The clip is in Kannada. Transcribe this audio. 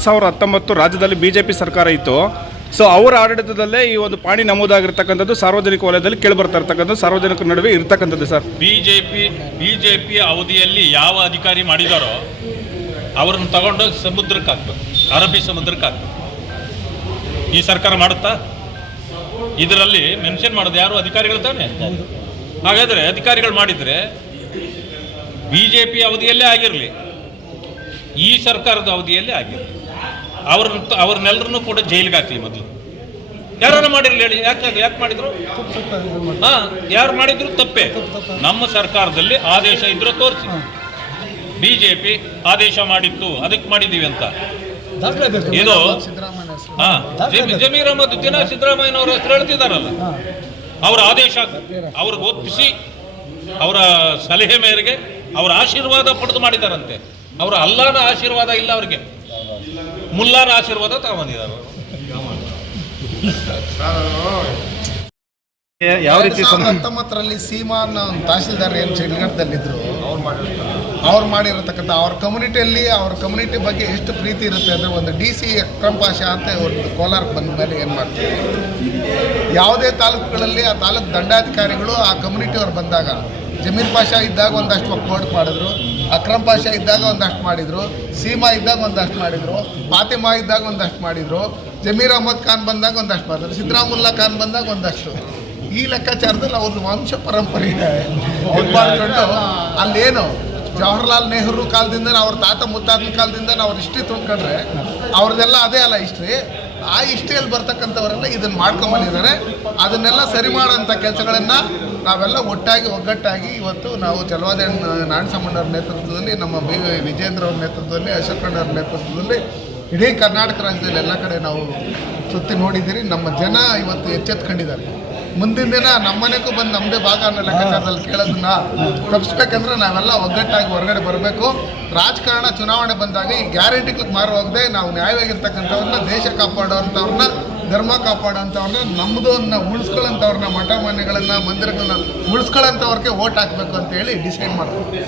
ಎರಡು ಸಾವಿರದ ಹತ್ತೊಂಬತ್ತು ರಾಜ್ಯದಲ್ಲಿ ಬಿ ಜೆ ಪಿ ಸರ್ಕಾರ ಇತ್ತು. ಸೊ ಅವರ ಆಡಳಿತದಲ್ಲೇ ಈ ಒಂದು ಪಾಣಿ ನಮೂದಾಗಿರ್ತಕ್ಕಂಥದ್ದು ಸಾರ್ವಜನಿಕ ವಲಯದಲ್ಲಿ ಕೇಳಿಬರ್ತಾ ಇರ್ತಕ್ಕಂಥದ್ದು, ಸಾರ್ವಜನಿಕರ ನಡುವೆ ಇರ್ತಕ್ಕಂಥದ್ದು sir. B J P B J P ಅವಧಿಯಲ್ಲಿ ಯಾವ ಅಧಿಕಾರಿ ಮಾಡಿದಾರೋ ಅವ್ರನ್ನ ತಗೊಂಡು ಸಮುದ್ರಕ್ಕೆ ಹಾಕ್ಬೇಕು, ಅರಬ್ಬಿ ಸಮುದ್ರಕ್ಕೆ ಹಾಕ್ಬೇಕು. ಈ ಸರ್ಕಾರ ಮಾಡುತ್ತಾ? ಇದರಲ್ಲಿ ಮೆನ್ಷನ್ ಮಾಡೋದು ಯಾರು? ಅಧಿಕಾರಿಗಳು ತಾನೆ? ಹಾಗಾದರೆ ಅಧಿಕಾರಿಗಳು ಮಾಡಿದರೆ ಬಿ ಜೆ ಪಿ ಅವಧಿಯಲ್ಲೇ ಆಗಿರಲಿ, ಈ ಸರ್ಕಾರದ ಅವಧಿಯಲ್ಲೇ ಆಗಿರಲಿ. ಅವ್ರನ್ನ ಅವ್ರನ್ನೆಲ್ಲರನ್ನೂ ಕೂಡ ಜೈಲಿಗೆ ಹಾಕ್ಲಿ ಮೊದಲು. ಯಾರನ್ನ ಮಾಡಿರ್ಲಿ ಹೇಳಿ. ಯಾಕೆ ಯಾಕೆ ಮಾಡಿದ್ರು? ಹಾ ಯಾರು ಮಾಡಿದ್ರು ತಪ್ಪೇ. ನಮ್ಮ ಸರ್ಕಾರದಲ್ಲಿ ಆದೇಶ ಇದ್ರೆ ತೋರಿಸಿ. ಬಿಜೆಪಿ ಆದೇಶ ಮಾಡಿತ್ತು ಅದಕ್ಕೆ ಮಾಡಿದೀವಿ ಅಂತ. ಇದು ಹಾ ಜಮೀ- ಜಮೀರ್ ಅಹಮದ್ ದಿನ ಸಿದ್ದರಾಮಯ್ಯನವರ ಹೆಸರು ಹೇಳ್ತಿದಾರಲ್ಲ. ಅವರ ಆದೇಶ ಅವ್ರಿಗೆ ಒಪ್ಪಿಸಿ ಅವರ ಸಲಹೆ ಮೇರೆಗೆ ಅವರ ಆಶೀರ್ವಾದ ಪಡೆದು ಮಾಡಿದಾರಂತೆ. ಅವರ ಅಲ್ಲಾನ ಆಶೀರ್ವಾದ ಇಲ್ಲ ಅವ್ರಿಗೆ. ಮುಲ್ಲಾನ ಆಶೀರ್ವಾದ ತಗೊಂಡಿದ್ದಾರೆ ಯಾವ ರೀತಿ ಹತ್ತೊಂಬತ್ತರಲ್ಲಿ ಸೀಮಾ ಅನ್ನೋ ಒಂದು ಏನ್ ಏನು ಇದ್ರು ಅವ್ರು ಮಾಡಿರತಕ್ಕಂಥ ಅವ್ರ ಕಮ್ಯುನಿಟಿಯಲ್ಲಿ ಅವ್ರ ಕಮ್ಯುನಿಟಿ ಬಗ್ಗೆ ಎಷ್ಟು ಪ್ರೀತಿ ಇರುತ್ತೆ ಅಂದರೆ ಒಂದು ಡಿ ಸಿ ಅಕ್ರಮ್ ಪಾಷಾ ಅಂತ ಒಂದು ಕೋಲಾರಕ್ಕೆ ಬಂದ ಮೇಲೆ ಏನು ಮಾಡ್ತೀವಿ ಯಾವುದೇ ತಾಲೂಕುಗಳಲ್ಲಿ ಆ ತಾಲೂಕು ದಂಡಾಧಿಕಾರಿಗಳು ಆ ಕಮ್ಯುನಿಟಿ ಅವ್ರು ಬಂದಾಗ ಜಮೀರ್ ಪಾಷಾ ಇದ್ದಾಗ ಒಂದಷ್ಟು ಕೋರ್ಟ್ ಮಾಡಿದ್ರು, ಅಕ್ರಮ್ ಪಾಷಾ ಇದ್ದಾಗ ಒಂದಷ್ಟು ಮಾಡಿದ್ರು, ಸೀಮಾ ಇದ್ದಾಗ ಒಂದಷ್ಟು ಮಾಡಿದ್ರು, ಫಾತಿಮಾ ಇದ್ದಾಗ ಒಂದಷ್ಟು ಮಾಡಿದ್ರು, ಜಮೀರ್ ಅಹಮದ್ ಖಾನ್ ಬಂದಾಗ ಒಂದಷ್ಟು ಮಾಡಿದ್ರು, ಸಿದ್ದರಾಮುಲ್ಲಾ ಖಾನ್ ಬಂದಾಗ ಒಂದಷ್ಟು. ಈ ಲೆಕ್ಕಾಚಾರದಲ್ಲಿ ಅವ್ರದ್ದು ವಂಶ ಪರಂಪರೆ ಇದೆ. ಅಲ್ಲೇನು, ಜವಾಹರ್ಲಾಲ್ ನೆಹರು ಕಾಲದಿಂದ ಅವ್ರ ತಾತ ಮುತ್ತಾತನ ಕಾಲದಿಂದ ಅವ್ರ ಹಿಸ್ಟ್ರಿ ತುಂಬಿಕೊಂಡ್ರೆ, ಅವ್ರದ್ದೆಲ್ಲ ಅದೇ ಅಲ್ಲ ಹಿಸ್ಟ್ರಿ. ಆ ಹಿಸ್ಟ್ರಿಯಲ್ಲಿ ಬರ್ತಕ್ಕಂಥವರೆಲ್ಲ ಇದನ್ನು ಮಾಡ್ಕೊಂಡ್ಬಂದಿದ್ದಾರೆ ಅದನ್ನೆಲ್ಲ ಸರಿ ಮಾಡೋಂಥ ಕೆಲಸಗಳನ್ನು ನಾವೆಲ್ಲ ಒಟ್ಟಾಗಿ, ಒಗ್ಗಟ್ಟಾಗಿ ಇವತ್ತು ನಾವು ಚಲವಾದ ನಾಣಸಮ್ಮಣ್ಣವ್ರ ನೇತೃತ್ವದಲ್ಲಿ, ನಮ್ಮ ಬಿ ವಿಜೇಂದ್ರ ಅವ್ರ ನೇತೃತ್ವದಲ್ಲಿ ಅಶೋಕಣ್ಣವ್ರ ನೇತೃತ್ವದಲ್ಲಿ, ಇಡೀ ಕರ್ನಾಟಕ ರಾಜ್ಯದಲ್ಲಿ ಎಲ್ಲ ಕಡೆ ನಾವು ಸುತ್ತಿ ನೋಡಿದ್ದೀರಿ. ನಮ್ಮ ಜನ ಇವತ್ತು ಎಚ್ಚೆತ್ಕೊಂಡಿದ್ದಾರೆ. ಮುಂದಿನ ದಿನ ನಮ್ಮನೆಗೂ ಬಂದು ನಮ್ಮದೇ ಭಾಗ ಅನ್ನೋ ಲೆಕ್ಕಾಚಾರದಲ್ಲಿ ಕೇಳೋದನ್ನ ತಪ್ಪಿಸ್ಬೇಕಂದ್ರೆ ನಾವೆಲ್ಲ ಒಗ್ಗಟ್ಟಾಗಿ ಹೊರಗಡೆ ಬರಬೇಕು. ರಾಜಕಾರಣ ಚುನಾವಣೆ ಬಂದಾಗ ಈ ಗ್ಯಾರಂಟಿಗಳಿಗೆ ಮಾರು ಹೋಗದೆ ನಾವು ನ್ಯಾಯವಾಗಿರ್ತಕ್ಕಂಥವ್ರನ್ನ, ದೇಶ ಕಾಪಾಡೋವಂಥವ್ರನ್ನ ಧರ್ಮ ಕಾಪಾಡೋಂಥವ್ರನ್ನ ನಮ್ಮದನ್ನ ಉಳಿಸ್ಕೊಳ್ಳೋಂಥವ್ರನ್ನ ಮಠ ಮನೆಗಳನ್ನ ಮಂದಿರಗಳನ್ನ ಉಳಿಸ್ಕೊಳ್ಳೋಂಥವ್ರಿಗೆ ಓಟ್ ಹಾಕಬೇಕು ಅಂತ ಹೇಳಿ ಡಿಸೈಡ್ ಮಾಡ್ತೀವಿ.